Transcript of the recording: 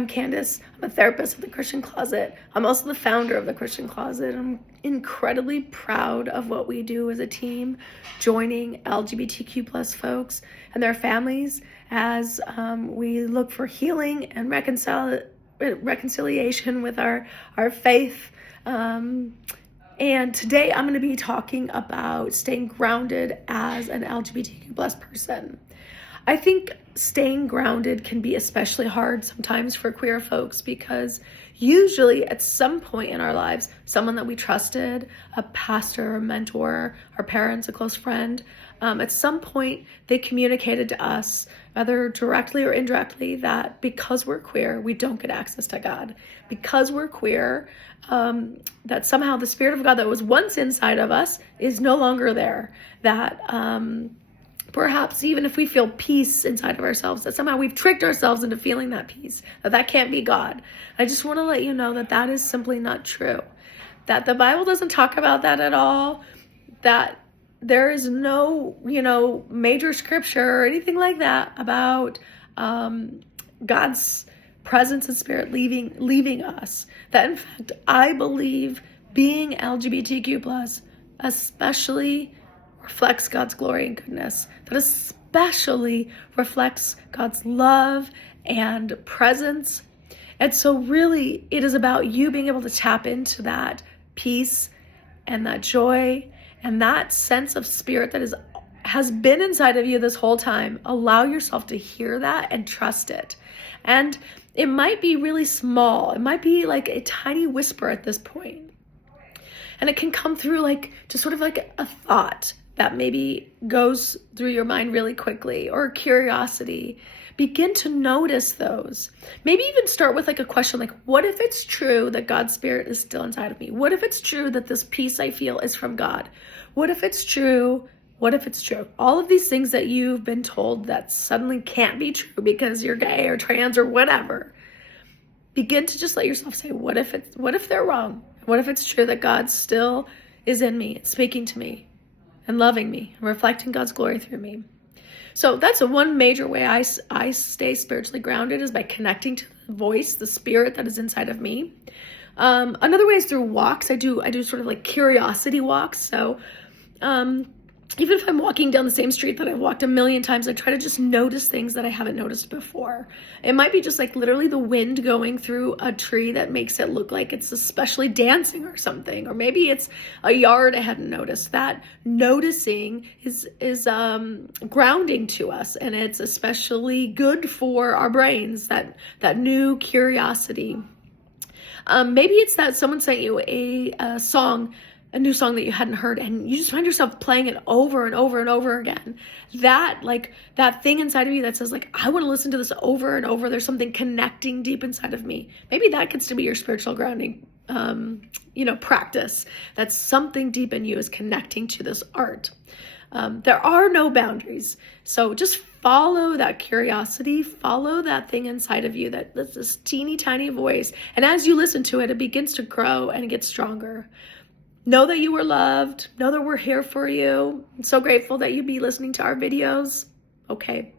I'm Candice. I'm a therapist of the Christian Closet. I'm also the founder of the Christian Closet. I'm incredibly proud of what we do as a team, joining LGBTQ plus folks and their families as we look for healing and reconciliation with our faith. And today I'm going to be talking about staying grounded as an LGBTQ plus person. I think staying grounded can be especially hard sometimes for queer folks because usually at some point in our lives, someone that we trusted, a pastor, a mentor, our parents, a close friend, at some point they communicated to us, whether directly or indirectly, that because we're queer, we don't get access to God. Because we're queer, that somehow the Spirit of God that was once inside of us is no longer there. That perhaps even if we feel peace inside of ourselves, that somehow we've tricked ourselves into feeling that peace, that can't be God. I just want to let you know that is simply not true. That the Bible doesn't talk about that at all. That there is no, major scripture or anything like that about God's presence and spirit leaving us. That in fact, I believe being LGBTQ plus especially reflects God's glory and goodness, that especially reflects God's love and presence. And so really it is about you being able to tap into that peace and that joy and that sense of spirit that has been inside of you this whole time. Allow yourself to hear that and trust it. And it might be really small. It might be like a tiny whisper at this point. And it can come through like just sort of like a thought that maybe goes through your mind really quickly, or curiosity. Begin to notice those. Maybe even start with like a question like, what if it's true that God's Spirit is still inside of me? What if it's true that this peace I feel is from God? What if it's true? What if it's true? All of these things that you've been told that suddenly can't be true because you're gay or trans or whatever. Begin to just let yourself say, what if they're wrong? What if it's true that God still is in me, speaking to me, and loving me, and reflecting God's glory through me? So that's one major way I stay spiritually grounded, is by connecting to the voice, the spirit that is inside of me. Another way is through walks. I do sort of like curiosity walks. So even if I'm walking down the same street that I've walked a million times, I try to just notice things that I haven't noticed before. It might be just like literally the wind going through a tree that makes it look like it's especially dancing or something. Or maybe it's a yard I hadn't noticed. That noticing is grounding to us, and it's especially good for our brains, that new curiosity. Maybe it's that someone sent you a song, a new song that you hadn't heard, and you just find yourself playing it over and over and over again. That thing inside of you that says like, I want to listen to this over and over. There's something connecting deep inside of me. Maybe that gets to be your spiritual grounding, practice. That's something deep in you is connecting to this art. There are no boundaries. So just follow that curiosity, follow that thing inside of you that's this teeny tiny voice. And as you listen to it, it begins to grow and get stronger. Know that you were loved. Know that we're here for you. I'm so grateful that you'd be listening to our videos. Okay.